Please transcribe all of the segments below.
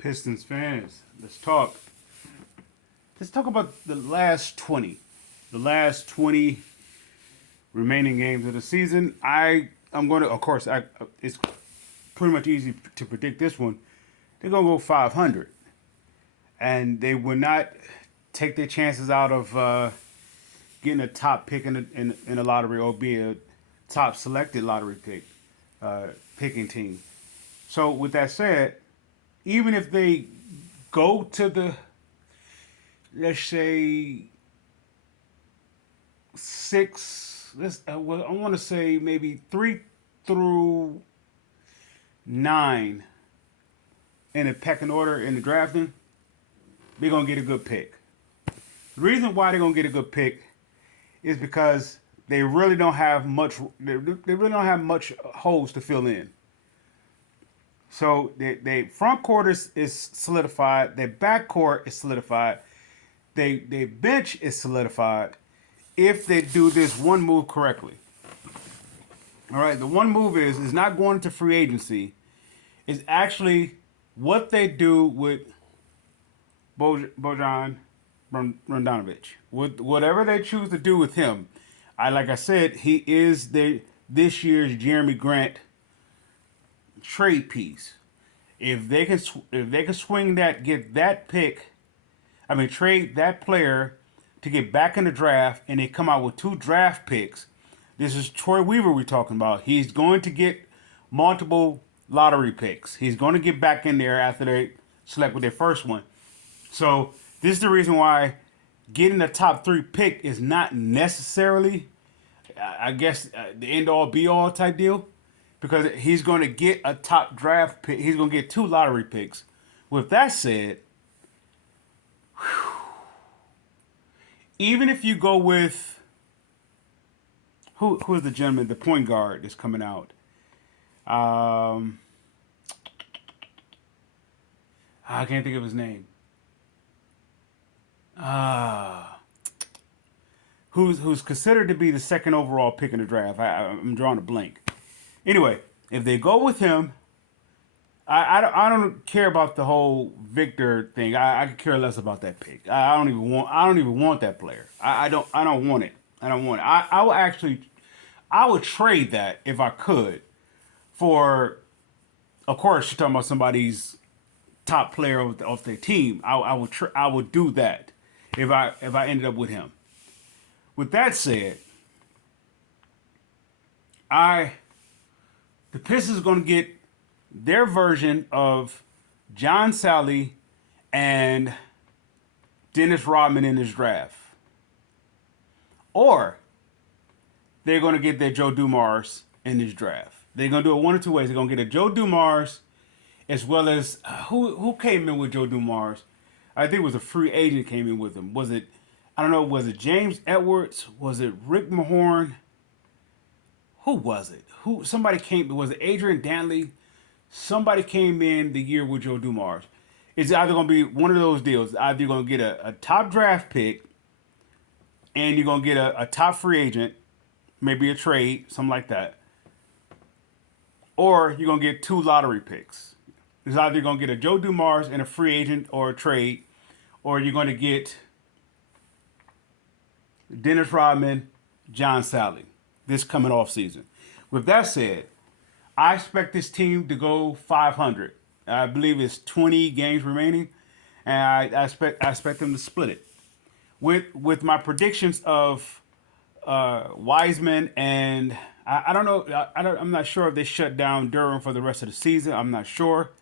Pistons fans, let's talk. Let's talk about the last 20. The last 20 remaining games of the season. I'm going to, of course, it's pretty much easy to predict this one. They're going to go 500. And they will not take their chances out of getting a top pick in a lottery or be a top selected lottery picking team. So with that said, even if they go to the, let's say, six, well, I want to say maybe 3 through 9 in a pecking order in the drafting, they're going to get a good pick. The reason why they're going to get a good pick is because they really don't have much. They really don't have much holes to fill in. So they front court is solidified. Their back court is solidified. Their bench is solidified. If they do this one move correctly. All right, the one move is not going into free agency. It's actually what they do with Bojan Bogdanovic. With whatever they choose to do with him. Like I said, he is this year's Jeremy Grant trade piece. If they can swing that, get that pick, trade that player to get back in the draft, and they come out with 2 draft picks. This is Troy Weaver we're talking about. He's going to get multiple lottery picks. He's going to get back in there after they select with their first one. So this is the reason why getting a top 3 pick is not necessarily, I guess, the end-all, be-all type deal. Because he's going to get a top draft pick. He's going to get 2 lottery picks. With that said, even if you go with who is the gentleman, the point guard that's coming out? I can't think of his name. Who's considered to be the second overall pick in the draft? I'm drawing a blank. Anyway, if they go with him, I don't care about the whole Victor thing. I could care less about that pick. I don't even want that player. I don't want it. I don't want it. I would trade that if I could for, of course, you're talking about somebody's top player of their team. I would do that if I ended up with him. With that said, the Pistons are going to get their version of John Sally and Dennis Rodman in this draft. Or they're going to get their Joe Dumars in this draft. They're going to do it one of 2 ways. They're going to get a Joe Dumars as well as who came in with Joe Dumars? I think it was a free agent came in with him. Was it James Edwards? Was it Rick Mahorn? Who was it? Was it Adrian Dantley? Somebody came in the year with Joe Dumars. It's either going to be one of those deals. Either you're going to get a top draft pick and you're going to get a top free agent, maybe a trade, something like that. Or you're going to get 2 lottery picks. It's either you're going to get a Joe Dumars and a free agent or a trade, or you're going to get Dennis Rodman, John Sally this coming off season. With that said, I expect this team to go 500. I believe it's 20 games remaining, and I expect them to split it. With my predictions of Wiseman and I don't know. I'm not sure if they shut down Durham for the rest of the season. I'm not sure.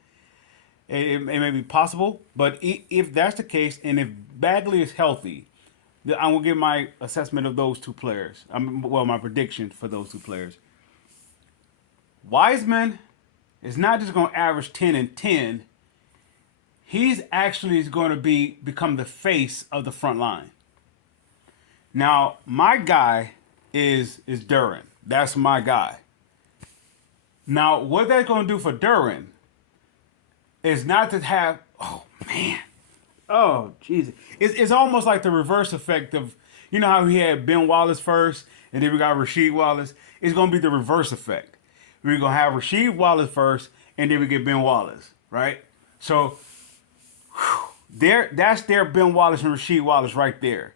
It may be possible, but if that's the case, and if Bagley is healthy, I will give my assessment of those 2 players. My prediction for those 2 players. Wiseman is not just going to average 10 and 10. He's actually going to become the face of the front line. Now, my guy is Duran. That's my guy. Now, what that's going to do for Duran is not to have, oh, man. Oh, Jesus. It's almost like the reverse effect of, you know how he had Ben Wallace first, and then we got Rasheed Wallace? It's going to be the reverse effect. We're going to have Rasheed Wallace first, and then we get Ben Wallace, right? So That's their Ben Wallace and Rasheed Wallace right there.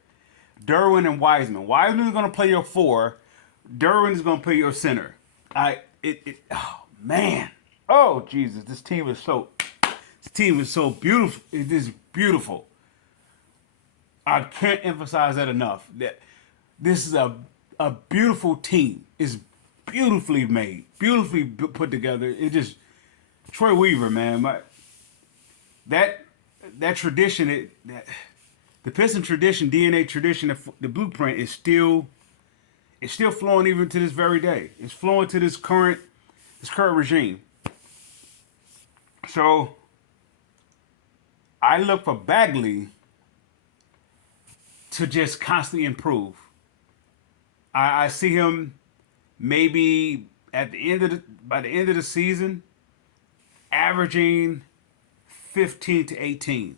Derwin and Wiseman. Wiseman is going to play your four. Derwin is going to play your center. Oh man. Oh Jesus, this team is so beautiful. It is beautiful. I can't emphasize that enough. That this is a beautiful team. It's beautifully made, beautifully put together. It just Troy Weaver, man. That that tradition, that the Piston tradition, DNA tradition, the blueprint is still it's still flowing even to this very day. It's flowing to this current regime. So I look for Bagley to just constantly improve. I see him maybe by the end of the season averaging 15 to 18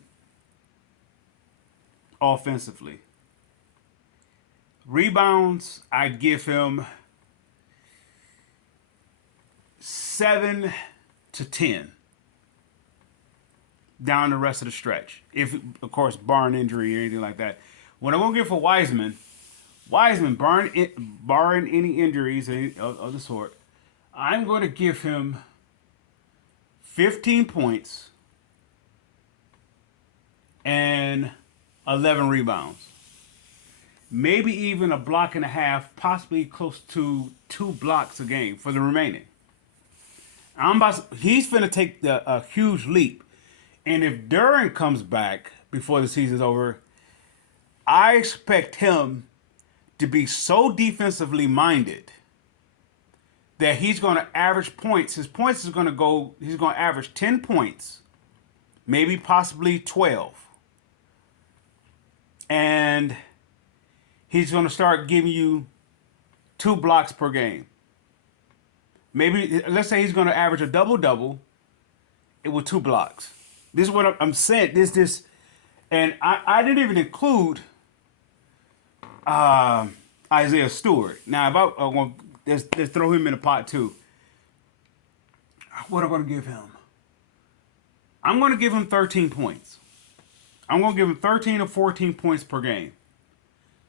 offensively. Rebounds, I give him 7 to 10 down the rest of the stretch. If, of course, barring injury or anything like that. What I'm going to give for Wiseman, barring any injuries of the sort, I'm going to give him 15 points and 11 rebounds. Maybe even a block and a half, possibly close to 2 blocks a game for the remaining. He's going to take a huge leap. And if Duran comes back before the season's over, I expect him to be so defensively minded that he's going to average points. His points is going to go, he's going to average 10 points, maybe possibly 12. And he's going to start giving you 2 blocks per game. Maybe, let's say he's going to average a double-double with 2 blocks. This is what I'm saying. And I didn't even include Isaiah Stewart. Now, if I want, let's throw him in the pot too. What am I going to give him? I'm going to give him 13 points. I'm going to give him 13 or 14 points per game.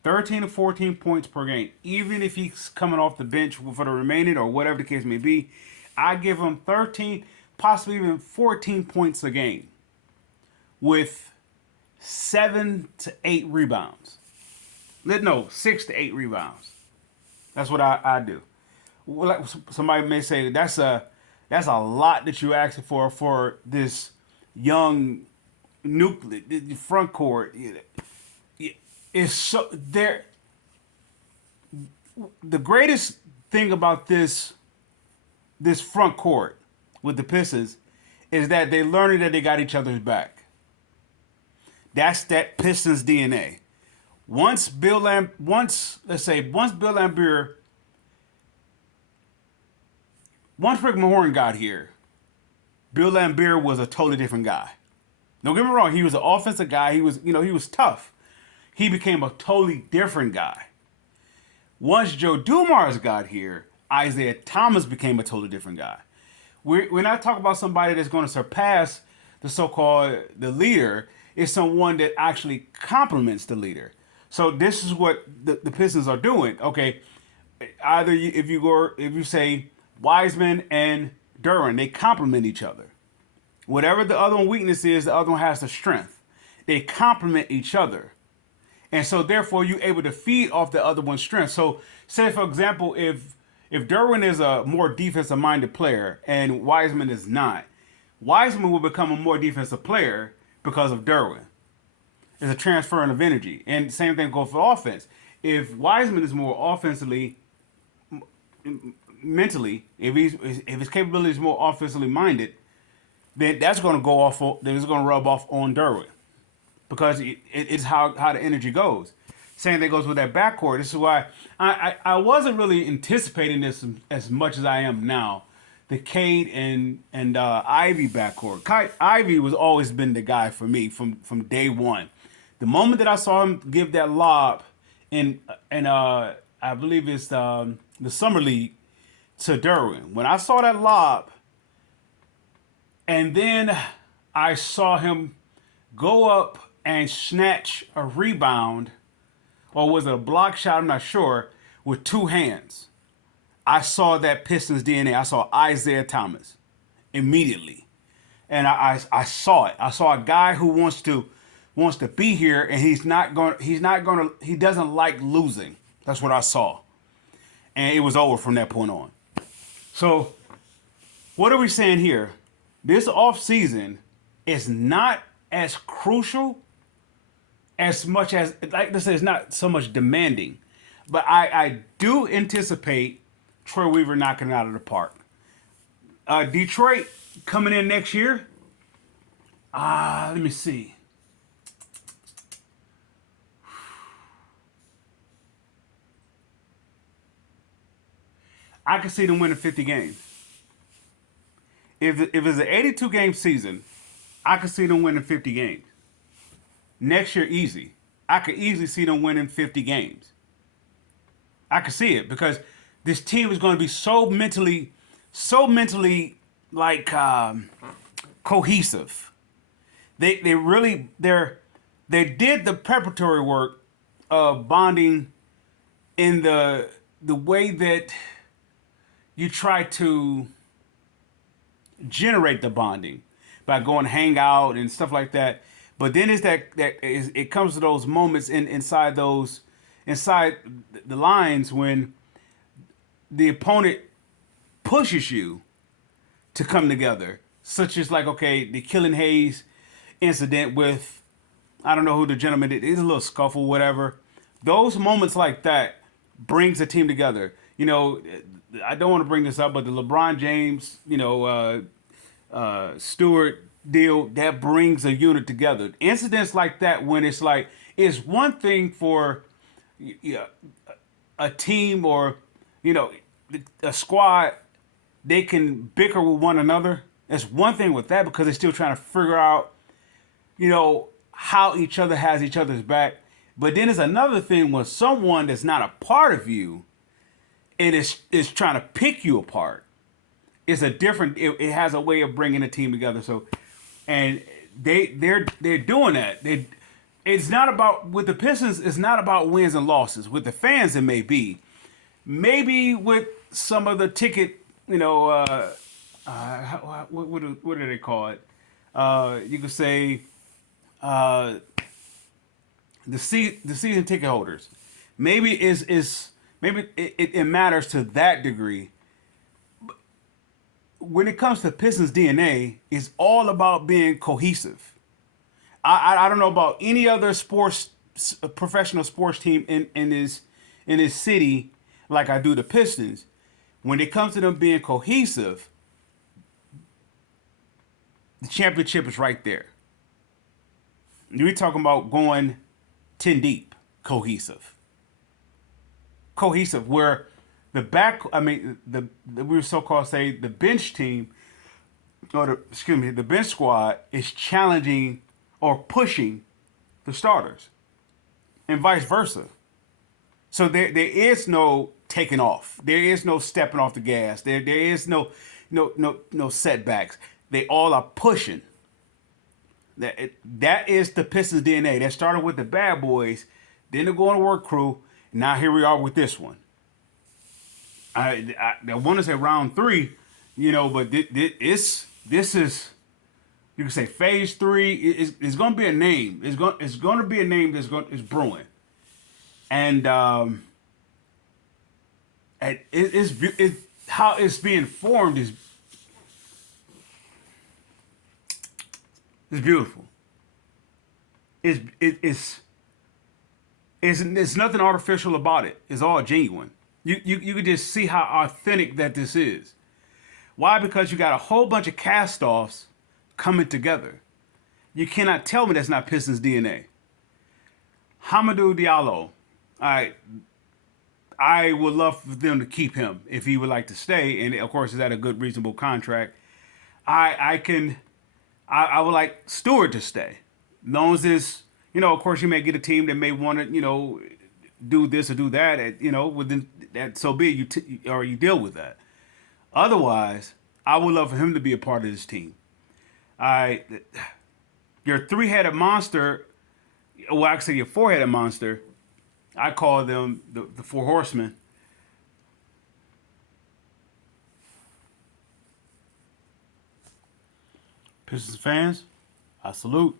13 to 14 points per game. Even if he's coming off the bench for the remaining or whatever the case may be, I give him 13, possibly even 14 points a game with 7 to 8 rebounds. No, 6 to 8 rebounds. That's what I do. Well, somebody may say that's a lot that you're asking for this young nucleus, the front court. Is so there. The greatest thing about this front court with the Pistons is that they're learning that they got each other's back. That's that Pistons DNA. Once Bill Laimbeer, once Rick Mahorn got here, Bill Laimbeer was a totally different guy. Don't get me wrong, he was an offensive guy. He was tough. He became a totally different guy. Once Joe Dumars got here, Isaiah Thomas became a totally different guy. We're not talking about somebody that's going to surpass the leader. It's someone that actually complements the leader. So this is what the Pistons are doing. Okay, either if you say Wiseman and Duran, they complement each other. Whatever the other one weakness is, the other one has the strength. They complement each other. And so therefore you're able to feed off the other one's strength. So say for example, if Derwin is a more defensive minded player and Wiseman is not, Wiseman will become a more defensive player because of Derwin. It's a transferring of energy. And same thing goes for offense. If Wiseman is more offensively, mentally, if his capability is more offensively minded, then that's going to go off. Then it's going to rub off on Derwin. Because it's how the energy goes. Same thing goes with that backcourt. This is why I wasn't really anticipating this as much as I am now. The Cade and Ivy backcourt. Ivy was always been the guy for me from day one. The moment that I saw him give that lob in I believe it's the summer league to Derwin. When I saw that lob, and then I saw him go up and snatch a rebound, or was it a block shot? I'm not sure, with two hands. I saw that Pistons DNA. I saw Isaiah Thomas immediately, and I saw it. I saw a guy who wants to be here, and he doesn't like losing. That's what I saw, and it was over from that point on. So, what are we saying here? This off season is not as crucial as much as, like I said, it's not so much demanding, but I do anticipate Troy Weaver knocking it out of the park. Detroit coming in next year. Let me see. I can see them winning 50 games. If it's an 82 game season, I can see them winning 50 games. Next year, easy. I could easily see them winning 50 games. I could see it because this team is going to be so mentally like cohesive. They really they did the preparatory work of bonding in the way that you try to generate the bonding by going hang out and stuff like that. But then it's it comes to those moments inside the lines when the opponent pushes you to come together, such as like, okay, the Killing Hayes incident with, I don't know who the gentleman did. It's a little scuffle, whatever. Those moments like that brings the team together. I don't want to bring this up, but the LeBron James, Stewart deal, that brings a unit together. Incidents like that, when it's one thing for a team or a squad, they can bicker with one another. It's one thing with that because they're still trying to figure out how each other has each other's back. But then there's another thing when someone that's not a part of you and is trying to pick you apart. It's a different. It has a way of bringing a team together. So, and they're doing that. It's not about, with the Pistons. It's not about wins and losses. With the fans, it may be. Maybe with some of the ticket, what do they call it? You could say the season ticket holders. Maybe maybe it matters to that degree. When it comes to Pistons DNA, it's all about being cohesive. I don't know about any other professional sports team in this city like I do the Pistons. When it comes to them being cohesive, the championship is right there. We're talking about going 10 deep, cohesive, where we were so-called say the bench team, or the bench squad is challenging or pushing the starters, and vice versa. So there is no taking off. There is no stepping off the gas. There is no setbacks. They all are pushing. That is the Pistons DNA. That started with the bad boys, then they're going to work crew. Now here we are with this one. I want to say round 3, but this is, you can say phase 3. It's going to be a name. It's going to be a name that's brewing, and it's how it's being formed is beautiful. It's nothing artificial about it. It's all genuine. You can just see how authentic that this is. Why? Because you got a whole bunch of cast-offs coming together. You cannot tell me that's not Pistons DNA. Hamidou Diallo, I would love for them to keep him if he would like to stay, and of course, is at a good, reasonable contract. I would like Stewart to stay. As long as this, of course, you may get a team that may want to, do this or do that. Within that, so be it. You deal with that. Otherwise, I would love for him to be a part of this team. Your three-headed monster, well, actually, your four-headed monster. I call them the four horsemen. Pistons fans, I salute.